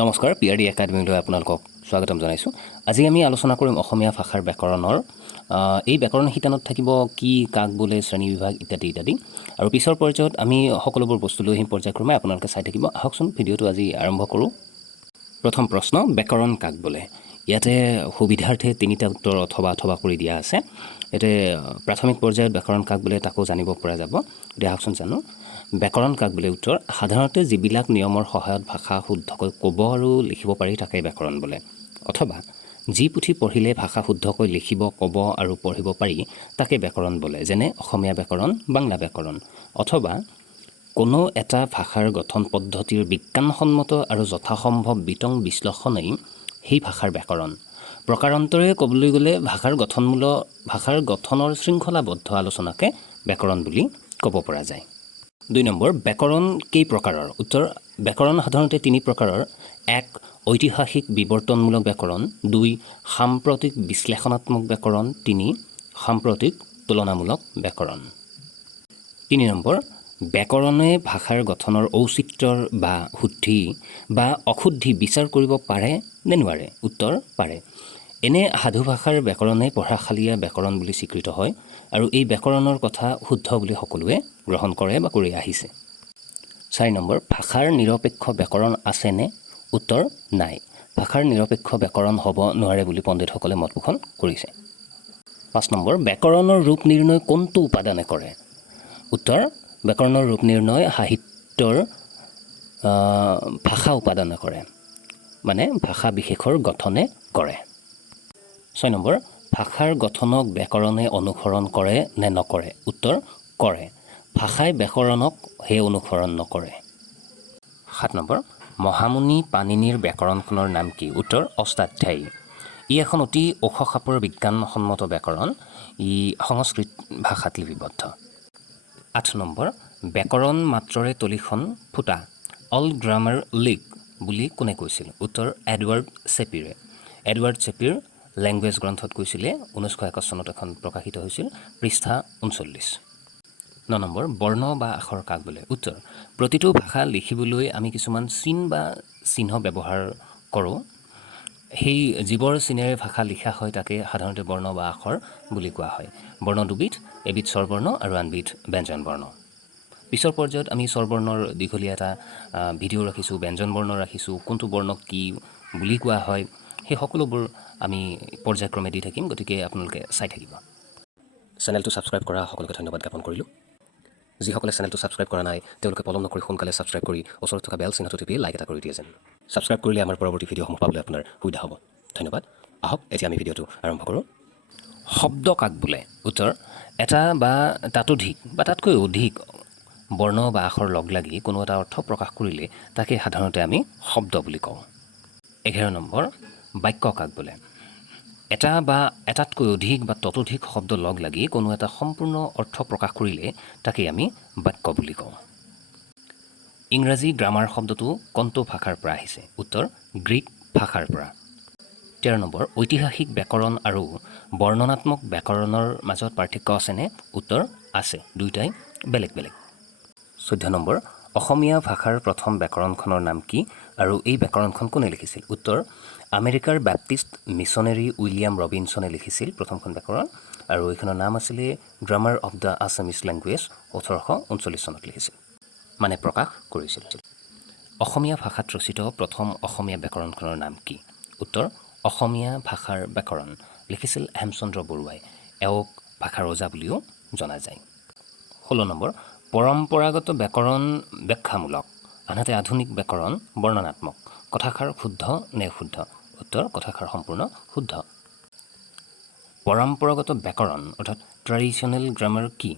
নমস্কাৰ, PRD একাডেমীলৈ আপোনালোকক স্বাগতম জনাইছোঁ। আজি আমি আলোচনা কৰিম অসমীয়া ভাষাৰ ব্যাকৰণৰ। এই ব্যাকৰণ শিতানত থাকিব কি, কাক বোলে, শ্ৰেণী বিভাগ ইত্যাদি ইত্যাদি। আৰু পিছৰ পৰ্যায়ত আমি সকলোবোৰ বস্তু লৈ আহিম পৰ্যায়ক্ৰমে, আপোনালোকে চাই থাকিব। আহকচোন ভিডিঅ'টো আজি আৰম্ভ কৰোঁ। প্ৰথম প্ৰশ্ন, ব্যাকৰণ কাক বোলে? ইয়াতে সুবিধাৰ্থে তিনিটা উত্তৰ অথবা কৰি দিয়া আছে। ইয়াতে প্ৰাথমিক পৰ্যায়ত ব্যাকৰণ কাক বোলে তাকো জানিব পৰা যাব। এতিয়া আহকচোন জানো। ব্যাকৰণ কাক বোলে? উত্তৰ, সাধাৰণতে যিবিলাক নিয়মৰ সহায়ত ভাষা শুদ্ধকৈ ক'ব আৰু লিখিব পাৰি তাকে ব্যাকৰণ বোলে। অথবা যি পুথি পঢ়িলে ভাষা শুদ্ধকৈ লিখিব, ক'ব আৰু পঢ়িব পাৰি তাকে ব্যাকৰণ বোলে, যেনে অসমীয়া ব্যাকৰণ, বাংলা ব্যাকৰণ। অথবা কোনো এটা ভাষাৰ গঠন পদ্ধতিৰ বিজ্ঞানসন্মত আৰু যথাসম্ভৱ বিতং বিশ্লেষণেই সেই ভাষাৰ ব্যাকৰণ। প্ৰকাৰান্তৰে ক'বলৈ গ'লে ভাষাৰ গঠনৰ শৃংখলাবদ্ধ আলোচনাকে ব্যাকৰণ বুলি ক'ব পৰা যায়। 2 নম্বৰ, ব্যাকৰণ কেই প্ৰকাৰৰ? উত্তৰ, ব্যাকৰণ সাধাৰণতে 3 প্ৰকাৰৰ। 1. ঐতিহাসিক বিৱৰ্তনমূলক ব্যাকৰণ। 2. সাম্প্ৰতিক বিশ্লেষণাত্মক ব্যাকৰণ। 3. সাম্প্ৰতিক তুলনামূলক ব্যাকৰণ। 3 নম্বৰ, ব্যাকৰণে ভাষাৰ গঠনৰ ঔচিত্যৰ বা শুদ্ধি বা অশুদ্ধি বিচাৰ কৰিব পাৰে নে নোৱাৰে? উত্তৰ, পাৰে। এনে সাধু ভাষাৰ ব্যাকৰণে পঢ়াশালীয়া ব্যাকৰণ বুলি স্বীকৃত হয় আৰু এই ব্যাকৰণৰ কথা শুদ্ধ বুলি সকলোৱে গ্ৰহণ কৰে বা কৰি আহিছে। 4 নম্বৰ, ভাষাৰ নিৰপেক্ষ ব্যাকৰণ আছেনে? উত্তৰ, নাই। ভাষাৰ নিৰপেক্ষ ব্যাকৰণ হ'ব নোৱাৰে বুলি পণ্ডিতসকলে মত পোষণ কৰিছে। 5 নম্বৰ, ব্যাকৰণৰ ৰূপ নিৰ্ণয় কোনটো উপাদানে কৰে? উত্তৰ, ব্যাকৰণৰ ৰূপ নিৰ্ণয় সাহিত্যৰ ভাষা উপাদানে কৰে, মানে ভাষা বিশেষৰ গঠনে কৰে। 6 নম্বৰ, ভাষাৰ গঠনক ব্যাকৰণে অনুসৰণ কৰে নে নকৰে? উত্তৰ, কৰে। ভাষাই ব্যাকৰণক হে অনুসৰণ নকৰে। 7 নম্বৰ, মহামুনি পাণিনিৰ ব্যাকৰণখনৰ নাম কি? উত্তৰ, অষ্টাধ্যায়ী। ই এখন অতি ওখ খাপৰ বিজ্ঞানসন্মত ব্যাকৰণ। ই সংস্কৃত ভাষাত লিপিবদ্ধ। 8 নম্বৰ, ব্যাকৰণ মাত্ৰৰে তলিখন ফুটা, অল গ্ৰামাৰ লিক বুলি কোনে কৈছিল? উত্তৰ, এডৱাৰ্ড ছেপিৰে। এডৱাৰ্ড ছেপিৰ লেংগুৱেজ গ্ৰন্থত কৈছিলে। 1921 চনত এখন প্ৰকাশিত হৈছিল, পৃষ্ঠা 39। 9 নম্বৰ, বৰ্ণ বা আখৰ কাক বোলে? উত্তৰ, প্ৰতিটো ভাষা লিখিবলৈ আমি কিছুমান চিন বা চিহ্ন ব্যৱহাৰ কৰোঁ। সেই যিবোৰ চিনেৰে ভাষা লিখা হয় তাকে সাধাৰণতে বৰ্ণ বা আখৰ বুলি কোৱা হয়। বৰ্ণ দুবিধ, এবিধ স্বৰবৰ্ণ আৰু আনবিধ ব্যঞ্জন বৰ্ণ। পিছৰ পৰ্যায়ত আমি স্বৰবৰ্ণৰ দীঘলীয়া এটা ভিডিঅ' ৰাখিছোঁ, ব্যঞ্জন বৰ্ণ ৰাখিছোঁ, কোনটো বৰ্ণক কি বুলি কোৱা হয় সেই সকলোবোৰ আমি পৰ্যায়ক্ৰমে দি থাকিম, গতিকে আপোনালোকে চাই থাকিব। চেনেলটো ছাবস্ক্ৰাইব কৰা সকলোকে ধন্যবাদ জ্ঞাপন কৰিলোঁ। যিসকলে চেনেলটো ছাবস্ক্ৰাইব কৰা নাই তেওঁলোকে পলম নকৰি সোনকালে ছাবস্ক্ৰাইব কৰি ওচৰত থকা বেল চিহ্নটো টিপি লাইক এটা কৰি দিয়ে যেন। ছাবস্ক্ৰাইব কৰিলে আমাৰ পৰৱৰ্তী ভিডিঅ'সমূহ পাবলৈ আপোনাৰ সুবিধা হ'ব। ধন্যবাদ। আহক এতিয়া আমি ভিডিঅ'টো আৰম্ভ কৰোঁ। শব্দ কাক বোলে? উত্তৰ, এটা বা তাতোধিক বা তাতকৈ অধিক বৰ্ণ বা আখৰ লগ লাগি কোনো এটা অৰ্থ প্ৰকাশ কৰিলে তাকে সাধাৰণতে আমি শব্দ বুলি কওঁ। 11 নম্বৰ, বাক্য কাক বোলে? এটা বা এটাতকৈ অধিক বা ততোধিক শব্দ লগ লাগি কোনো এটা সম্পূৰ্ণ অৰ্থ প্ৰকাশ কৰিলে তাকেই আমি বাক্য বুলি কওঁ। ইংৰাজী গ্ৰামাৰ শব্দটো কোনটো ভাষাৰ পৰা আহিছে? উত্তৰ, গ্ৰীক ভাষাৰ পৰা। 13 নম্বৰ, ঐতিহাসিক ব্যাকৰণ আৰু বৰ্ণনাত্মক ব্যাকৰণৰ মাজত পাৰ্থক্য আছেনে? উত্তৰ, আছে। দুয়োটাই বেলেগ বেলেগ। 14 নম্বৰ, অসমীয়া ভাষাৰ প্ৰথম ব্যাকৰণখনৰ নাম কি আৰু এই ব্যাকৰণখন কোনে লিখিছিল? উত্তৰ, আমেৰিকাৰ বেপ্টিষ্ট মিছনেৰী উইলিয়াম ৰবিনছনে লিখিছিল প্ৰথমখন ব্যাকৰণ, আৰু এইখনৰ নাম আছিলে grammar of the Assamese language. 1839 চনত লিখিছিল, মানে প্ৰকাশ কৰিছিল। অসমীয়া ভাষাত ৰচিত প্ৰথম অসমীয়া ব্যাকৰণখনৰ নাম কি? উত্তৰ, অসমীয়া ভাষাৰ ব্যাকৰণ লিখিছিল হেমচন্দ্ৰ বৰুৱাই। এওঁক ভাষাৰ ৰজা বুলিও জনা যায়। 16 নম্বৰ, পৰম্পৰাগত ব্যাকৰণ ব্যাখ্যামূলক, আনহাতে আধুনিক ব্যাকৰণ বৰ্ণনাত্মক। কথাষাৰ শুদ্ধ নে অশুদ্ধ? উত্তৰ, কথাষাৰ সম্পূৰ্ণ শুদ্ধ। পৰম্পৰাগত ব্যাকৰণ অৰ্থাৎ ট্ৰেডিশ্যনেল গ্ৰামাৰ কি?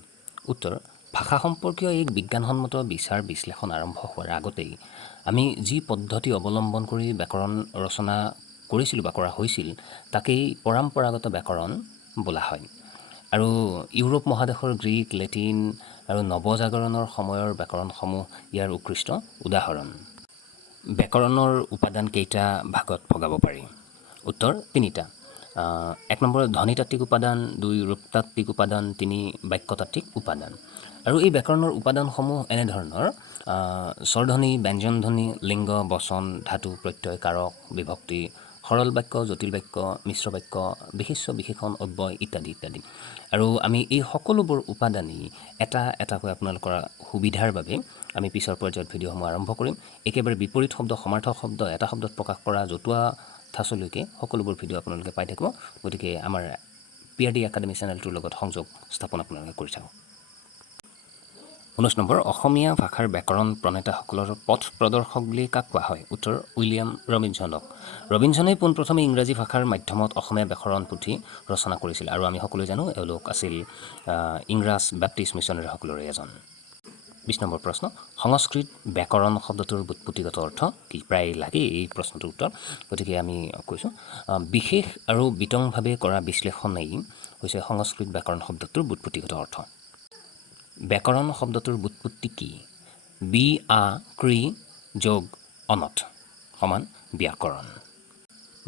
উত্তৰ, ভাষা সম্পৰ্কীয় এক বিজ্ঞানসন্মত বিচাৰ বিশ্লেষণ আৰম্ভ হোৱাৰ আগতেই আমি যি পদ্ধতি অৱলম্বন কৰি ব্যাকৰণ ৰচনা কৰিছিলোঁ বা কৰা হৈছিল তাকেই পৰম্পৰাগত ব্যাকৰণ বোলা হয়। আৰু ইউৰোপ মহাদেশৰ গ্ৰীক, লেটিন আৰু নৱজাগৰণৰ সময়ৰ ব্যাকৰণসমূহ ইয়াৰ উৎকৃষ্ট উদাহৰণ। ব্যাকৰণৰ উপাদান কেইটা ভাগত ভগাব পাৰি? উত্তৰ, 3টা। 1 নম্বৰ ধ্বনিতাত্ত্বিক উপাদান, 2 ৰূপতাত্ত্বিক উপাদান, 3 বাক্যতাত্ত্বিক উপাদান। আৰু এই ব্যাকৰণৰ উপাদানসমূহ এনেধৰণৰ স্বৰধ্বনি, ব্যঞ্জনধ্বনি, লিংগ, বচন, ধাতু, প্ৰত্যয়, কাৰক, বিভক্তি, সৰল বাক্য, জটিল বাক্য, মিশ্ৰ বাক্য, বিশেষ্য, বিশেষণ, অব্যয় ইত্যাদি ইত্যাদি। আৰু আমি এই সকলোবোৰ উপাদানেই এটা এটাকৈ আপোনালোকৰ সুবিধাৰ বাবে আমি পিছৰ পৰ্যায়ত ভিডিঅ'সমূহ আৰম্ভ কৰিম। একেবাৰে বিপৰীত শব্দ, সমাৰ্থক শব্দ, এটা শব্দত প্ৰকাশ কৰা জতুৱা ঠাঁচলৈকে সকলোবোৰ ভিডিঅ' আপোনালোকে পাই থাকিব। গতিকে আমাৰ PRD একাডেমি চেনেলটোৰ লগত সংযোগ স্থাপন আপোনালোকে কৰি থাকক। 19 নম্বৰ, অসমীয়া ভাষাৰ ব্যাকৰণ প্ৰণেতাসকলৰ পথ প্ৰদৰ্শক বুলি কাক কোৱা হয়? উত্তৰ, উইলিয়াম ৰবিনছনক। ৰবিনছনেই পোনপ্ৰথমে ইংৰাজী ভাষাৰ মাধ্যমত অসমীয়া ব্যাকৰণ পুথি ৰচনা কৰিছিল। আৰু আমি সকলোৱে জানো এওঁলোক আছিল ইংৰাজ বেপ্টিষ্ট মিছনাৰীসকলৰে এজন। 20 নম্বৰ প্ৰশ্ন, সংস্কৃত ব্যাকৰণ শব্দটোৰ বুৎপত্তিগত অৰ্থ কি? প্ৰায় লাগেই এই প্ৰশ্নটোৰ উত্তৰ, গতিকে আমি কৈছোঁ বিশেষ আৰু বিতংভাৱে কৰা বিশ্লেষণেই হৈছে সংস্কৃত ব্যাকৰণ শব্দটোৰ বুৎপত্তিগত অৰ্থ। ব্যাকৰণ শব্দটোৰ বুৎপত্তি কি? ক্ৰী যোগ অনত সমান ব্যাকৰণ।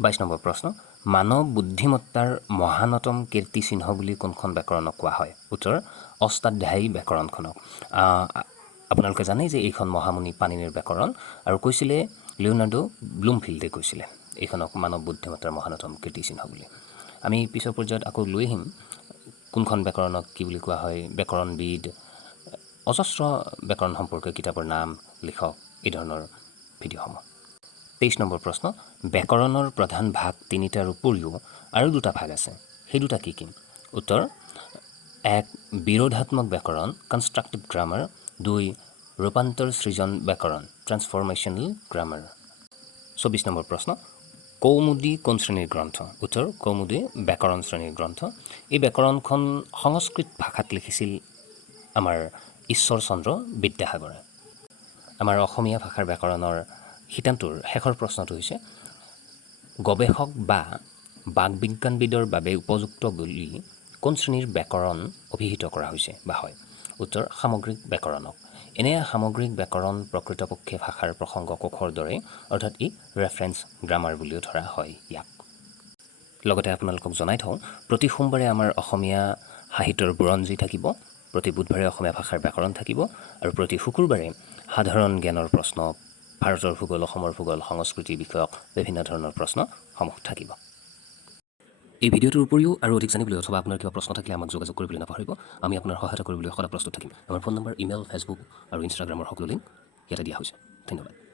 22 নম্বৰ প্ৰশ্ন, মানৱ বুদ্ধিমত্তাৰ মহানতম কীৰ্তিচিহ্ন বুলি কোনখন ব্যাকৰণক কোৱা হয়? উত্তৰ, অষ্টাধ্যায়ী ব্যাকৰণখনক। আপোনালোকে জানে যে এইখন মহামুনি পাণিনিৰ ব্যাকৰণ, আৰু কৈছিলে লিঅ'নাৰ্ডো ব্লুমফিল্ডে কৈছিলে এইখনক মানৱ বুদ্ধিমত্তাৰ মহানতম কীৰ্তিচিহ্ন বুলি। আমি পিছৰ পৰ্যায়ত আকৌ লৈ আহিম কোনখন ব্যাকৰণক কি বুলি কোৱা হয়, ব্যাকৰণবিদ, অজস্ৰ ব্যাকৰণ সম্পৰ্কীয় কিতাপৰ নাম, লিখক, এই ধৰণৰ ভিডিঅ'সমূহ। 23 নম্বৰ প্ৰশ্ন, ব্যাকৰণৰ প্ৰধান ভাগ তিনিটাৰ উপৰিও আৰু দুটা ভাগ আছে, সেই দুটা কি কি? উত্তৰ, 1 বিৰোধাত্মক ব্যাকৰণ কনষ্ট্ৰাক্টিভ গ্ৰামাৰ, 2 ৰূপান্তৰ সৃজন ব্যাকৰণ ট্ৰান্সফৰ্মেশ্যনেল গ্ৰামাৰ। 24 নম্বৰ প্ৰশ্ন, কৌমুদী কোন শ্ৰেণীৰ গ্ৰন্থ? উত্তৰ, কৌমুদী ব্যাকৰণ শ্ৰেণীৰ গ্ৰন্থ। এই ব্যাকৰণখন সংস্কৃত ভাষাত লিখিছিল আমাৰ ঈশ্বৰচন্দ্ৰ বিদ্যাসাগৰে। আমাৰ অসমীয়া ভাষাৰ ব্যাকৰণৰ শিতানটোৰ শেষৰ প্ৰশ্নটো হৈছে, গৱেষক বা বাকবিজ্ঞানবিদৰ বাবে উপযুক্ত বুলি কোন শ্ৰেণীৰ ব্যাকৰণ অভিহিত কৰা হৈছে বা হয়? উত্তৰ, সামগ্ৰিক ব্যাকৰণক। এনে সামগ্ৰিক ব্যাকৰণ প্ৰকৃতপক্ষে ভাষাৰ প্ৰসংগ কোষৰ দৰে, অৰ্থাৎ ই ৰেফাৰেঞ্চ গ্ৰামাৰ বুলিও ধৰা হয় ইয়াক। লগতে আপোনালোকক জনাই থওঁ, প্ৰতি সোমবাৰে আমাৰ অসমীয়া সাহিত্যৰ বুৰঞ্জী থাকিব, প্ৰতি বুধবাৰে অসমীয়া ভাষাৰ ব্যাকৰণ থাকিব, আৰু প্ৰতি শুকুৰবাৰে সাধাৰণ জ্ঞানৰ প্ৰশ্ন, ভাৰতৰ ভূগোল, অসমৰ ভূগোল, সংস্কৃতি বিষয়ক বিভিন্ন ধৰণৰ প্ৰশ্নসমূহ থাকিব। এই ভিডিঅ'টোৰ উপৰিও আৰু অধিক জানিবলৈ অথবা আপোনাৰ কিবা প্ৰশ্ন থাকিলে আমাক যোগাযোগ কৰিবলৈ নাপাহৰিব। আমি আপোনাৰ সহায়তা কৰিবলৈ সদায় প্ৰস্তুত থাকিম। আমাৰ ফোন নম্বৰ, ইমেইল, ফেচবুক আৰু ইনষ্টাগ্ৰামৰ সকলো লিংক ইয়াতে দিয়া হৈছে। ধন্যবাদ।